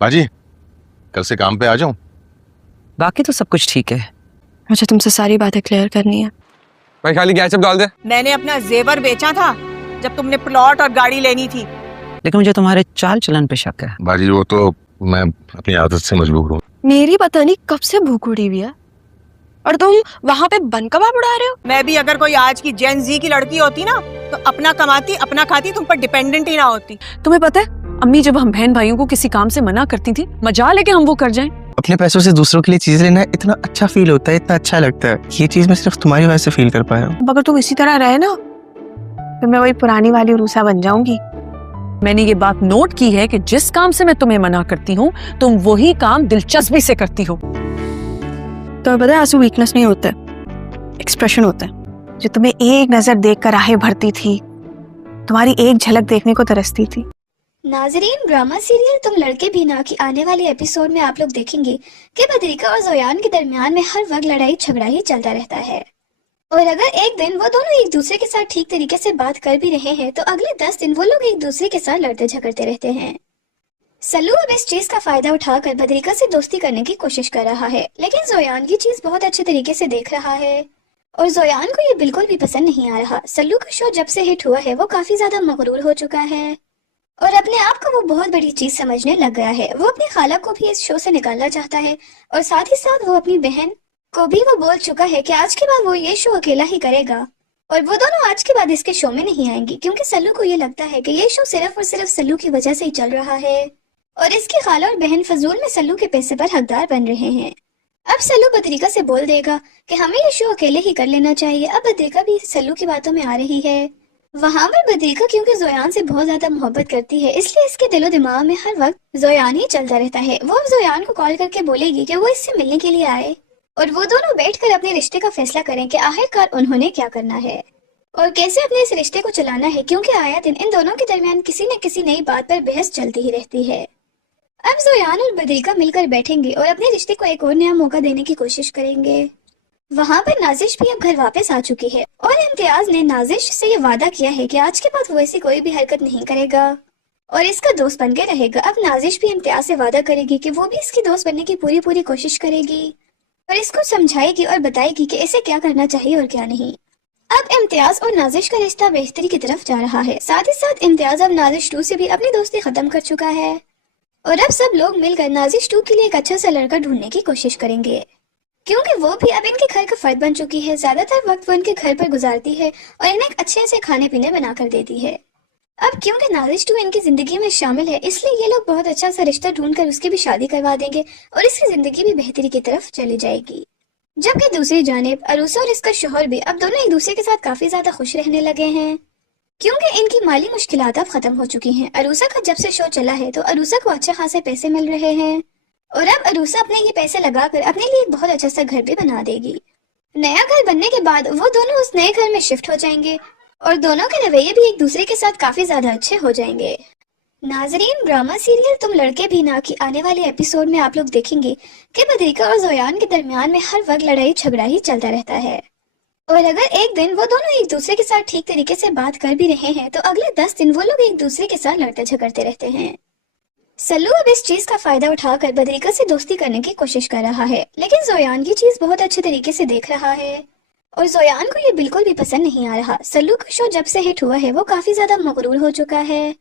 बाजी कल से काम पे आ जाऊं? बाकी तो सब कुछ ठीक है। मुझे तुमसे सारी बातें क्लियर करनी है। भाई खाली केचप डाल दे। मैंने अपना जेवर बेचा था जब तुमने प्लॉट और गाड़ी लेनी थी। लेकिन मुझे तुम्हारे चाल चलन पे शक है। बाजी वो तो मैं अपनी आदत से मजबूर हूँ। मेरी पता नहीं कब से भूख उड़ी हुई है और तुम वहाँ पे बन कबाब उड़ा रहे हो। मैं भी अगर कोई आज की जेन जी की लड़की होती ना तो अपना कमाती अपना खाती, तुम पर डिपेंडेंट ही ना होती। तुम्हें पता है अम्मी जब हम बहन भाइयों को किसी काम से मना करती थी, मजा लेके हम वो कर जाएं। अपने पैसों से दूसरों के लिए चीज लेना इतना अच्छा फील होता है, इतना अच्छा लगता है। ये चीज मैं सिर्फ तुम्हारी वजह से फील कर पाया हूँ। अगर तुम इसी तरह रहे ना तो मैं वही पुरानी वाली रूसा बन जाऊंगी। मैंने ये बात नोट की है कि जिस काम से मैं तुम्हें मना करती हूँ तुम वही काम दिलचस्पी से करती हो। तो पता है आंसू वीकनेस नहीं होता है, एक्सप्रेशन होता है। जो तुम्हें एक नजर देखकर आहें भरती थी, तुम्हारी एक झलक देखने को तरसती थी। नाजरीन, ड्रामा सीरियल तुम लड़के भी ना की आने वाले एपिसोड में आप लोग देखेंगे कि बदरिका और जोयान के दरमियान में हर वक्त लड़ाई झगड़ा ही चलता रहता है। और अगर एक दिन वो दोनों एक दूसरे के साथ ठीक तरीके से बात कर भी रहे हैं तो अगले 10 दिन वो लोग एक दूसरे के साथ लड़ते झगड़ते रहते हैं। सल्लू अब इस चीज का फायदा उठाकर बदरिका से दोस्ती करने की कोशिश कर रहा है, लेकिन जोयान की चीज बहुत अच्छे तरीके से देख रहा है और जोयान को ये बिल्कुल भी पसंद नहीं आ रहा। सल्लू का शो जब से हिट हुआ है वो काफी ज्यादा मगरूर हो चुका है और अपने आप को वो बहुत बड़ी चीज समझने लग गया है। वो अपनी खाला को भी इस शो से निकालना चाहता है और साथ ही साथ वो अपनी बहन को भी वो बोल चुका है कि आज के बाद वो ये शो अकेला ही करेगा और वो दोनों आज के बाद इसके शो में नहीं आएंगी, क्योंकि सल्लू को ये लगता है कि ये शो सिर्फ और सिर्फ सल्लू की वजह से ही चल रहा है और इसकी खाला और बहन फजूल में सल्लू के पैसे पर हकदार बन रहे हैं। अब सल्लू बदरिका से बोल देगा कि हमें ये शो अकेले ही कर लेना चाहिए। अब बदरिका भी सल्लू की बातों में आ रही है। वहाँ पर बदरिका क्योंकि जोयान से बहुत ज्यादा मोहब्बत करती है, इसलिए इसके दिलो दिमाग में हर वक्त जोयान ही चलता रहता है। वो अब जोयान को कॉल करके बोलेगी कि वो इससे मिलने के लिए आए और वो दोनों बैठकर अपने रिश्ते का फैसला करें कि आखिरकार उन्होंने क्या करना है और कैसे अपने इस रिश्ते को चलाना है, क्योंकि आया दिन इन दोनों के दरमियान किसी न किसी नई बात पर बहस चलती ही रहती है। अब जोयान और बदरिका मिलकर बैठेंगे और अपने रिश्ते को एक और नया मौका देने की कोशिश करेंगे। वहाँ पर नाजिश भी अब घर वापस आ चुकी है और इम्तियाज ने नाजिश से ये वादा किया है कि आज के बाद वो ऐसी कोई भी हरकत नहीं करेगा और इसका दोस्त बन के रहेगा। अब नाजिश भी इम्तियाज से वादा करेगी कि वो भी इसकी दोस्त बनने की पूरी कोशिश करेगी और इसको समझाएगी और बताएगी कि इसे क्या करना चाहिए और क्या नहीं। अब इम्तियाज और नाजिश का रिश्ता बेहतरी की तरफ जा रहा है। साथ ही साथ इम्तियाज अब नाजिश 2 से भी अपनी दोस्ती खत्म कर चुका है और अब सब लोग मिलकर नाजिश 2 के लिए एक अच्छा सा लड़का ढूंढने की कोशिश करेंगे, क्योंकि वो भी अब इनके घर का फर्द बन चुकी है। ज्यादातर वक्त वो इनके घर पर गुजारती है और इन्हें अच्छे से खाने पीने बना कर देती है। अब क्योंकि नाजिश 2 इनकी जिंदगी में शामिल है, इसलिए ये लोग बहुत अच्छा सा रिश्ता ढूंढकर उसकी भी शादी करवा देंगे और इसकी जिंदगी भी बेहतरी की तरफ चली जाएगी। जबकि दूसरी जानिब अरूसा और इसका शोहर भी अब दोनों एक दूसरे के साथ काफी ज्यादा खुश रहने लगे हैं, क्योंकि इनकी माली मुश्किलात अब खत्म हो चुकी हैं। अरूसा का जब से शो चला है तो अरूसा को अच्छे खासे पैसे मिल रहे हैं और अब अरूसा अपने ये पैसे लगाकर अपने लिए एक बहुत अच्छा सा घर भी बना देगी। नया घर बनने के बाद वो दोनों उस नए घर में शिफ्ट हो जाएंगे और दोनों के रवैये भी एक दूसरे के साथ काफी ज्यादा अच्छे हो जाएंगे। नाजरीन, ड्रामा सीरियल तुम लड़के भी ना की आने वाले एपिसोड में आप लोग देखेंगे कि बदरिका और जोयान के दरमियान में हर वक्त लड़ाई झगड़ा ही चलता रहता है और अगर एक दिन वो दोनों एक दूसरे के साथ ठीक तरीके से बात कर भी रहे हैं तो अगले 10 दिन वो लोग एक दूसरे के साथ लड़ते झगड़ते रहते हैं। सल्लू अब इस चीज का फायदा उठाकर बदरिका से दोस्ती करने की कोशिश कर रहा है, लेकिन जोयान की चीज बहुत अच्छे तरीके से देख रहा है और जोयान को ये बिल्कुल भी पसंद नहीं आ रहा। सल्लू का शो जब से हिट हुआ है वो काफी ज्यादा मगरूर हो चुका है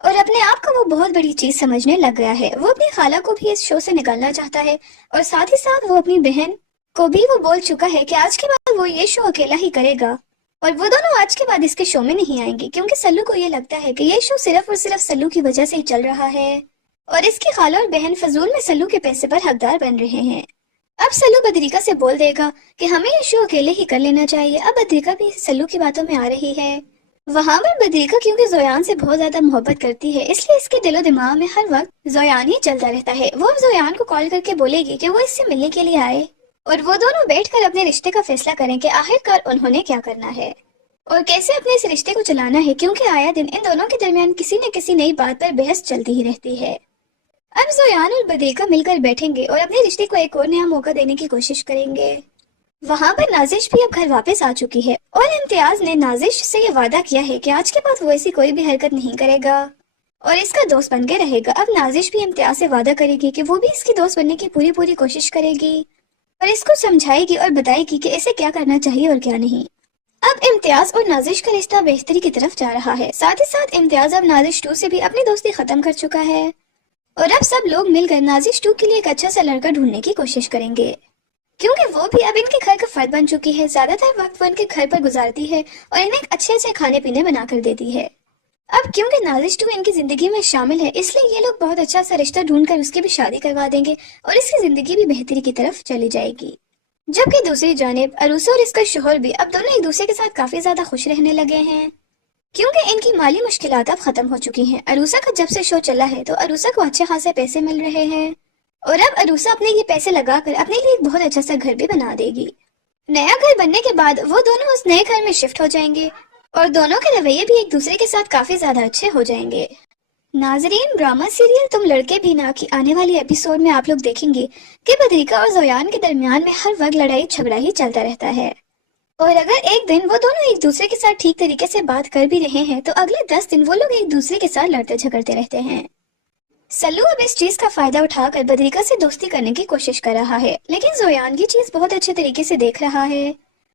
और अपने आप को वो बहुत बड़ी चीज समझने लग गया है। वो अपनी खाला को भी इस शो से निकालना चाहता है और साथ ही साथ वो अपनी बहन को भी वो बोल चुका है कि आज के बाद वो ये शो अकेला ही करेगा और वो दोनों आज के बाद इसके शो में नहीं आएंगी, क्योंकि सल्लू को ये लगता है कि ये शो सिर्फ और सिर्फ सल्लू की वजह से ही चल रहा है और इसकी खाला और बहन फजूल में सल्लू के पैसे पर हकदार बन रहे हैं। अब सल्लू बदरिका से बोल देगा कि हमें ये शो अकेले ही कर लेना चाहिए। अब बदरिका भी सल्लू की बातों में आ रही है। वहाँ पर बदरिका क्योंकि जोयान से बहुत ज्यादा मोहब्बत करती है, इसलिए इसके दिलो दिमाग में हर वक्त जोयान ही चलता रहता है। वो अब जोयान को कॉल करके बोलेगी कि वो इससे मिलने के लिए आए और वो दोनों बैठकर अपने रिश्ते का फैसला करें कि आखिरकार उन्होंने क्या करना है और कैसे अपने इस रिश्ते को चलाना है, क्योंकि आया दिन इन दोनों के दरमियान किसी न किसी नई बात पर बहस चलती ही रहती है। अब जोयान और बदरिका मिलकर बैठेंगे और अपने रिश्ते को एक और नया मौका देने की कोशिश करेंगे। वहाँ पर नाजिश भी अब घर वापस आ चुकी है और इम्तियाज ने नाजिश से ये वादा किया है कि आज के बाद वो ऐसी कोई भी हरकत नहीं करेगा और इसका दोस्त बन के रहेगा। अब नाजिश भी इम्तियाज से वादा करेगी कि वो भी इसकी दोस्त बनने की पूरी कोशिश करेगी और इसको समझाएगी और बताएगी कि इसे क्या करना चाहिए और क्या नहीं। अब इम्तियाज और नाजिश का रिश्ता बेहतरी की तरफ जा रहा है। साथ ही साथ इम्तियाज अब नाजिश 2 से भी अपनी दोस्ती खत्म कर चुका है और अब सब लोग मिलकर नाजिश 2 के लिए एक अच्छा सा लड़का ढूंढने की कोशिश करेंगे, क्योंकि वो भी अब इनके घर का फर्द बन चुकी है। ज्यादातर वक्त वो इनके घर पर गुजारती है और इन्हें अच्छे खाने पीने बना कर देती है। अब क्योंकि नाजिश 2 इनकी जिंदगी में शामिल है, इसलिए ये लोग बहुत अच्छा सा रिश्ता ढूंढकर उसकी भी शादी करवा देंगे और इसकी जिंदगी भी बेहतरी की तरफ चली जाएगी। जबकि दूसरी जानिब अरूसा और इसका शोहर भी अब दोनों एक दूसरे के साथ काफी ज्यादा खुश रहने लगे हैं, क्योंकि इनकी माली मुश्किलात अब खत्म हो चुकी हैं। अरूसा का जब से शो चला है तो अरूसा को अच्छे खासे पैसे मिल रहे हैं और अब अरूसा अपने ये पैसे लगाकर अपने लिए एक बहुत अच्छा सा घर भी बना देगी। नया घर बनने के बाद वो दोनों उस नए घर में शिफ्ट हो जाएंगे और दोनों के रवैये भी एक दूसरे के साथ काफी ज्यादा अच्छे हो जाएंगे। नाजरीन, ड्रामा सीरियल तुम लड़के भी ना की आने वाली एपिसोड में आप लोग देखेंगे कि बदरिका और जोयान के दरमियान में हर वक्त लड़ाई झगड़ा ही चलता रहता है और अगर एक दिन वो दोनों एक दूसरे के साथ ठीक तरीके से बात कर भी रहे हैं तो अगले 10 दिन वो लोग एक दूसरे के साथ लड़ते झगड़ते रहते हैं। सल्लू अब इस चीज का फायदा उठाकर बदरिका से दोस्ती करने की कोशिश कर रहा है, लेकिन जोयान की चीज बहुत अच्छे तरीके से देख रहा है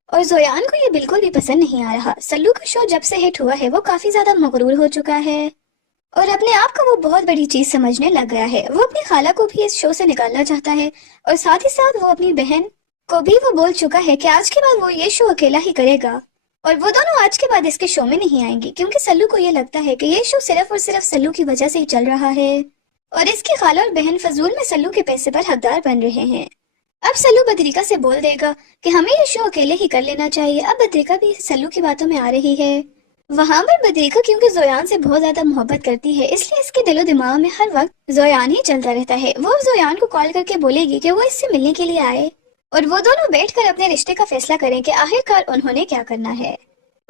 और जोयान को ये बिल्कुल भी पसंद नहीं आ रहा। सल्लू का शो जब से हिट हुआ है वो काफी ज्यादा मगरूर हो चुका है और अपने आप को वो बहुत बड़ी चीज समझने लग गया है। वो अपनी खाला को भी इस शो से निकालना चाहता है और साथ ही साथ वो अपनी बहन को भी वो बोल चुका है कि आज के बाद वो ये शो अकेला ही करेगा और वो दोनों आज के बाद इसके शो में नहीं आएंगी, क्योंकि सल्लू को ये लगता है कि ये शो सिर्फ और सिर्फ सल्लू की वजह से ही चल रहा है और इसकी खाला और बहन फजूल में सल्लू के पैसे पर हकदार बन रहे हैं। अब सल्लू बदरिका से बोल देगा कि हमें ये शो अकेले ही कर लेना चाहिए। अब बदरिका भी सल्लू की बातों में आ रही है। वहाँ पर बदरिका क्योंकि जोयान से बहुत ज्यादा मोहब्बत करती है, इसलिए इसके दिलो दिमाग में हर वक्त जोयान ही चलता रहता है। वो जोयान को कॉल करके बोलेगी कि वो इससे मिलने के लिए आए और वो दोनों बैठकर अपने रिश्ते का फैसला करें कि आखिरकार उन्होंने क्या करना है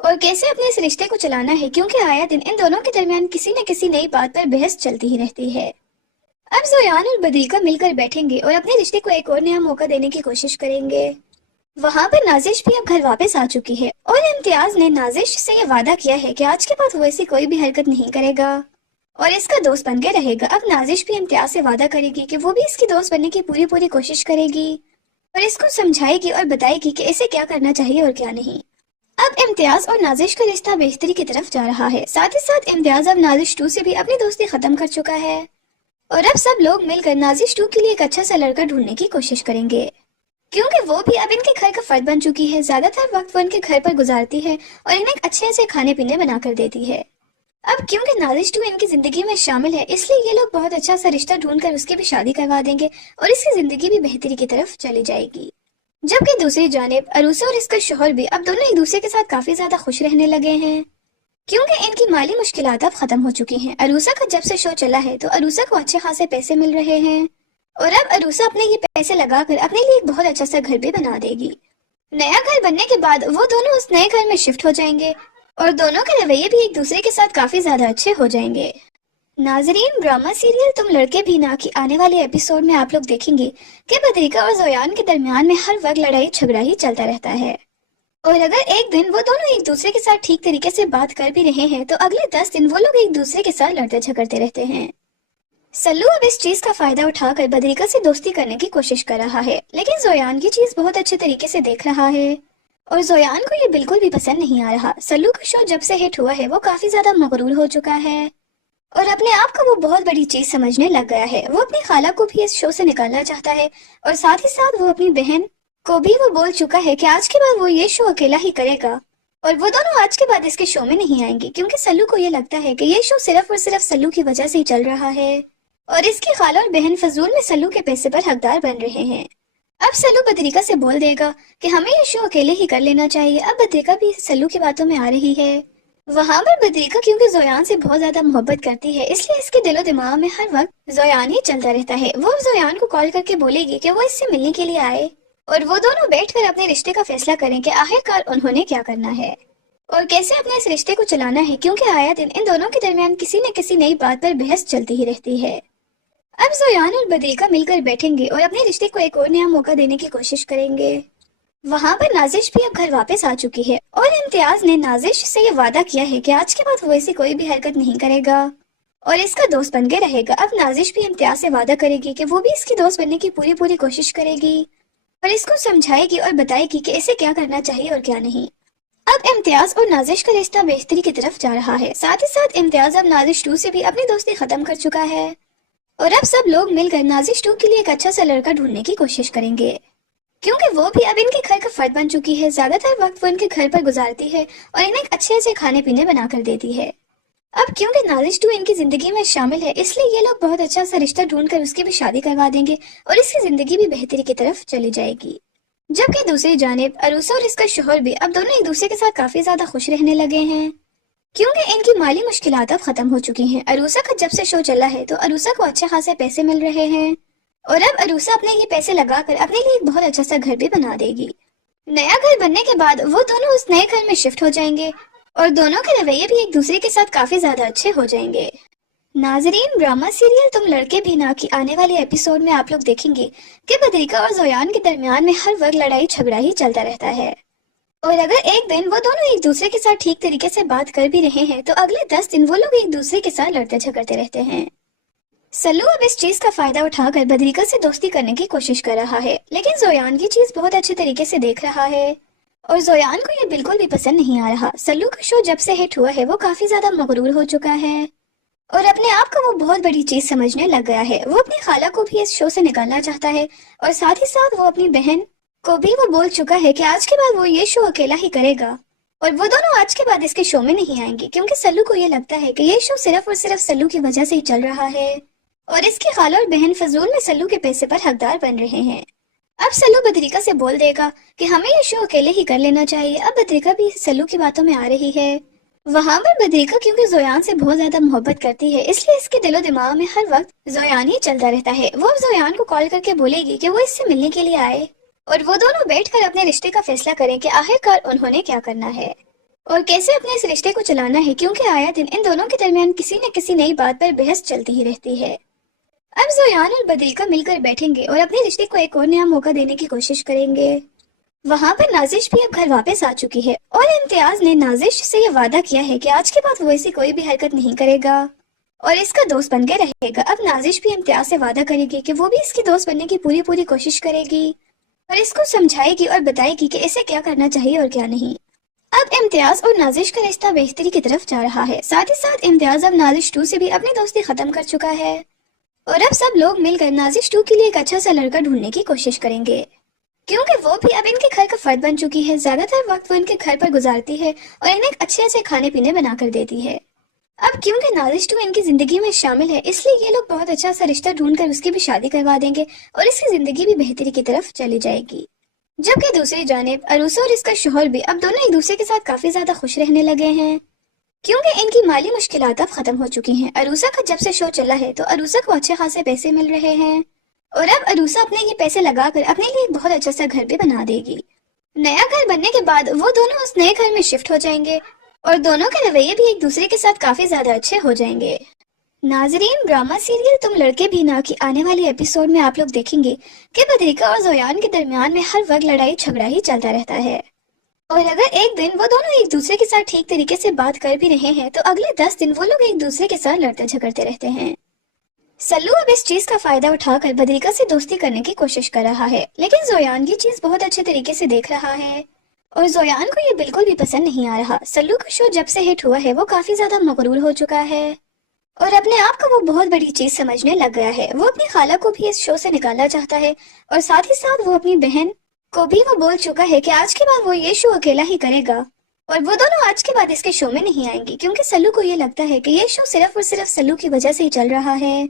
और कैसे अपने इस रिश्ते को चलाना है, क्योंकि आया दिन इन दोनों के दरमियान किसी न किसी नई बात पर बहस चलती ही रहती है। अब जोयान और बदरिका मिलकर बैठेंगे और अपने रिश्ते को एक और नया मौका देने की कोशिश करेंगे। वहाँ पर नाजिश भी अब घर वापस आ चुकी है और इम्तियाज ने नाजिश से ये वादा किया है कि आज के बाद वो ऐसी कोई भी हरकत नहीं करेगा और इसका दोस्त बन के रहेगा। अब नाजिश भी इम्तियाज से वादा करेगी कि वो भी इसकी दोस्त बनने की पूरी कोशिश करेगी और इसको समझाएगी और बताएगी कि इसे क्या करना चाहिए और क्या नहीं। अब इम्तियाज और नाजिश का रिश्ता बेहतरी की तरफ जा रहा है। साथ ही साथ इम्तियाज अब नाजिश 2 से भी अपनी दोस्ती खत्म कर चुका है और अब सब लोग मिलकर नाजिश 2 के लिए एक अच्छा सा लड़का ढूंढने की कोशिश करेंगे, क्योंकि वो भी अब इनके घर का फर्द बन चुकी है। ज्यादातर वक्त वो इनके घर पर गुजारती है और इन्हें अच्छे खाने पीने बना कर देती है। अब क्योंकि नाजिश 2 इनकी जिंदगी में शामिल है, इसलिए ये लोग बहुत अच्छा सा रिश्ता ढूंढकर उसकी भी शादी करवा देंगे और इसकी जिंदगी भी बेहतरी की तरफ चली जाएगी। जबकि दूसरी जानिब अरूसा और इसका शोहर भी अब दोनों एक दूसरे के साथ काफी ज्यादा खुश रहने लगे हैं, क्योंकि इनकी माली मुश्किलात अब खत्म हो चुकी हैं। अरूसा का जब से शो चला है तो अरूसा को अच्छे खासे पैसे मिल रहे हैं और अब अरूसा अपने ये पैसे लगाकर अपने लिए एक बहुत अच्छा सा घर भी बना देगी। नया घर बनने के बाद वो दोनों उस नए घर में शिफ्ट हो जाएंगे और दोनों के रवैये भी एक दूसरे के साथ काफी ज्यादा अच्छे हो जाएंगे। नाजरीन, ड्रामा सीरियल तुम लड़के भी ना की आने वाले एपिसोड में आप लोग देखेंगे कि बदरिका और जोयान के दरमियान में हर वक्त लड़ाई झगड़ा ही चलता रहता है और अगर एक दिन वो दोनों एक दूसरे के साथ ठीक तरीके से बात कर भी रहे हैं तो अगले 10 दिन वो लोग एक दूसरे के साथ लड़ते झगड़ते रहते हैं। सल्लू अब इस चीज का फायदा उठाकर बदरिका से दोस्ती करने की कोशिश कर रहा है, लेकिन जोयान की चीज बहुत अच्छे तरीके से देख रहा है और जोयान को ये बिल्कुल भी पसंद नहीं आ रहा। सल्लू का शो जब से हिट हुआ है वो काफी ज्यादा मगरूर हो चुका है और अपने आप को वो बहुत बड़ी चीज समझने लग गया है। वो अपनी खाला को भी इस शो से निकालना चाहता है और साथ ही साथ वो अपनी बहन को भी वो बोल चुका है कि आज के बाद वो ये शो अकेला ही करेगा और वो दोनों आज के बाद इसके शो में नहीं आएंगे, क्योंकि सल्लू को ये लगता है कि ये शो सिर्फ और सिर्फ सल्लू की वजह से ही चल रहा है और इसकी खाला और बहन फजूल में सल्लू के पैसे पर हकदार बन रहे हैं। अब सल्लू बदरिका से बोल देगा कि हमें ये शो अकेले ही कर लेना चाहिए। अब बदरिका भी सल्लू की बातों में आ रही है। वहाँ पर बदरिका क्योंकि जोयान से बहुत ज्यादा मोहब्बत करती है, इसलिए इसके दिलो दिमाग में हर वक्त जोयान ही चलता रहता है। वो जोयान को कॉल करके बोलेगी कि वो इससे मिलने के लिए आए और वो दोनों बैठकर अपने रिश्ते का फैसला करें कि आखिरकार उन्होंने क्या करना है और कैसे अपने इस रिश्ते को चलाना है, क्योंकि आया दिन इन दोनों के दरमियान किसी न किसी नई बात पर बहस चलती ही रहती है। अब जोयान और बदरिका मिलकर बैठेंगे और अपने रिश्ते को एक और नया मौका देने की कोशिश करेंगे। वहाँ पर नाजिश भी अब घर वापस आ चुकी है और इम्तियाज ने नाजिश से ये वादा किया है कि आज के बाद वो ऐसी कोई भी हरकत नहीं करेगा और इसका दोस्त बन के रहेगा। अब नाजिश भी इम्तियाज से वादा करेगी कि वो भी इसकी दोस्त बनने की पूरी कोशिश करेगी और इसको समझाएगी और बताएगी कि इसे क्या करना चाहिए और क्या नहीं। अब इम्तियाज और नाजिश का रिश्ता बेहतरी की तरफ जा रहा है। साथ ही साथ इम्तियाज अब नाजिश 2 से भी अपनी दोस्ती खत्म कर चुका है और अब सब लोग मिलकर नाजिश 2 के लिए एक अच्छा सा लड़का ढूंढने की कोशिश करेंगे, क्योंकि वो भी अब इनके घर का फर्द बन चुकी है। ज्यादातर वक्त वो इनके घर पर गुजारती है और इन्हें अच्छे खाने पीने बना कर देती है। अब क्योंकि नाजिश 2 इनकी जिंदगी में शामिल है, इसलिए ये लोग बहुत अच्छा सा रिश्ता ढूंढकर उसकी भी शादी करवा देंगे और इसकी जिंदगी भी बेहतरी की तरफ चली जाएगी। जबकि दूसरी जानिब अरूसा और इसका शोहर भी अब दोनों एक दूसरे के साथ काफी ज्यादा खुश रहने लगे हैं, क्योंकि इनकी माली मुश्किलात अब खत्म हो चुकी हैं। अरूसा का जब से शो चला है तो अरूसा को अच्छे खासे पैसे मिल रहे हैं और अब अरूसा अपने ये पैसे लगाकर अपने लिए एक बहुत अच्छा सा घर भी बना देगी। नया घर बनने के बाद वो दोनों उस नए घर में शिफ्ट हो जाएंगे और दोनों के रवैये भी एक दूसरे के साथ काफी ज्यादा अच्छे हो जाएंगे। नाजरीन, ड्रामा सीरियल तुम लड़के भी ना की आने वाले एपिसोड में आप लोग देखेंगे कि बदरिका और जोयान के दरमियान में हर वक्त लड़ाई झगड़ा ही चलता रहता है और अगर एक दिन वो दोनों एक दूसरे के साथ ठीक तरीके से बात कर भी रहे हैं तो अगले 10 दिन वो लोग एक दूसरे के साथ लड़ते झगड़ते रहते हैं। सल्लू अब इस चीज का फायदा उठाकर बदरिका से दोस्ती करने की कोशिश कर रहा है, लेकिन जोयान की चीज बहुत अच्छे तरीके से देख रहा है और जोयान को ये बिल्कुल भी पसंद नहीं आ रहा। सल्लू का शो जब से हिट हुआ है वो काफी ज्यादा मगरूर हो चुका है और अपने आप को वो बहुत बड़ी चीज समझने लग गया है। वो अपनी खाला को भी इस शो से निकालना चाहता है और साथ ही साथ वो अपनी बहन को भी वो बोल चुका है कि आज के बाद वो ये शो अकेला ही करेगा और वो दोनों आज के बाद इसके शो में नहीं आएंगे, क्योंकि सल्लू को ये लगता है कि ये शो सिर्फ और सिर्फ सल्लू की वजह से ही चल रहा है और इसकी खाला और बहन फजूल में सल्लू के पैसे पर हकदार बन रहे हैं। अब सल्लू बदरिका से बोल देगा कि हमें ये शो अकेले ही कर लेना चाहिए। अब बदरिका भी सल्लू की बातों में आ रही है। वहाँ पर बदरिका क्योंकि जोयान से बहुत ज्यादा मोहब्बत करती है, इसलिए इसके दिलो दिमाग में हर वक्त जोयान ही चलता रहता है। वो जोयान को कॉल करके बोलेगी कि वो इससे मिलने के लिए आए और वो दोनों बैठकर अपने रिश्ते का फैसला करें कि आखिरकार उन्होंने क्या करना है और कैसे अपने इस रिश्ते को चलाना है, क्योंकि आया दिन इन दोनों के दरमियान किसी न किसी नई बात पर बहस चलती ही रहती है। अब जोयान और बदरिका मिलकर बैठेंगे और अपने रिश्ते को एक और नया मौका देने की कोशिश करेंगे। वहाँ पर नाजिश भी अब घर वापस आ चुकी है और इम्तियाज ने नाजिश से ये वादा किया है कि आज के बाद वो ऐसी कोई भी हरकत नहीं करेगा और इसका दोस्त बन के रहेगा। अब नाजिश भी इम्तियाज से वादा करेगी कि वो भी इसकी दोस्त बनने की पूरी कोशिश करेगी और इसको समझाएगी और बताएगी कि इसे क्या करना चाहिए और क्या नहीं। अब इम्तियाज और नाजिश का रिश्ता बेहतरी की तरफ जा रहा है। साथ ही साथ इम्तियाज अब नाजिश 2 से भी अपनी दोस्ती खत्म कर चुका है और अब सब लोग मिलकर नाजिश 2 के लिए एक अच्छा सा लड़का ढूंढने की कोशिश करेंगे, क्योंकि वो भी अब इनके घर का फर्द बन चुकी है। ज्यादातर वक्त वो इनके घर पर गुजारती है और इन्हें अच्छे खाने पीने बना कर देती है। अब क्योंकि नाजिश 2 इनकी जिंदगी में शामिल है, इसलिए ये लोग बहुत अच्छा सा रिश्ता ढूंढकर उसकी भी शादी करवा देंगे और इसकी जिंदगी भी बेहतरी की तरफ चली जाएगी। जबकि दूसरी जानिब अरूसा और इसका शोहर भी अब दोनों एक दूसरे के साथ काफी ज्यादा खुश रहने लगे हैं, क्योंकि इनकी माली मुश्किलात अब खत्म हो चुकी हैं। अरूसा का जब से शो चला है तो अरूसा को अच्छे खासे पैसे मिल रहे हैं और अब अरूसा अपने ये पैसे लगाकर अपने लिए एक बहुत अच्छा सा घर भी बना देगी। नया घर बनने के बाद वो दोनों उस नए घर में शिफ्ट हो जाएंगे और दोनों के रवैये भी एक दूसरे के साथ काफी ज्यादा अच्छे हो जाएंगे। नाजरीन, ड्रामा सीरियल तुम लड़के भी ना की आने वाले एपिसोड में आप लोग देखेंगे कि बदरिका और जोयान के दरमियान में हर वक्त लड़ाई झगड़ा ही चलता रहता है और अगर एक दिन वो दोनों एक दूसरे के साथ ठीक तरीके से बात कर भी रहे हैं तो अगले 10 दिन वो लोग एक दूसरे के साथ लड़ते झगड़ते रहते हैं। सल्लू अब इस चीज का फायदा उठाकर बदरिका से दोस्ती करने की कोशिश कर रहा है, लेकिन जोयान की चीज बहुत अच्छे तरीके से देख रहा है और जोयान को ये बिल्कुल भी पसंद नहीं आ रहा। सल्लू का शो जब से हिट हुआ है वो काफी ज्यादा मगरूर हो चुका है और अपने आप को वो बहुत बड़ी चीज समझने लग गया है। वो अपनी खाला को भी इस शो से निकालना चाहता है और साथ ही साथ वो अपनी बहन को भी वो बोल चुका है कि आज के बाद वो ये शो अकेला ही करेगा और वो दोनों आज के बाद इसके शो में नहीं आएंगे, क्योंकि सल्लू को ये लगता है कि ये शो सिर्फ और सिर्फ सल्लू की वजह से ही चल रहा है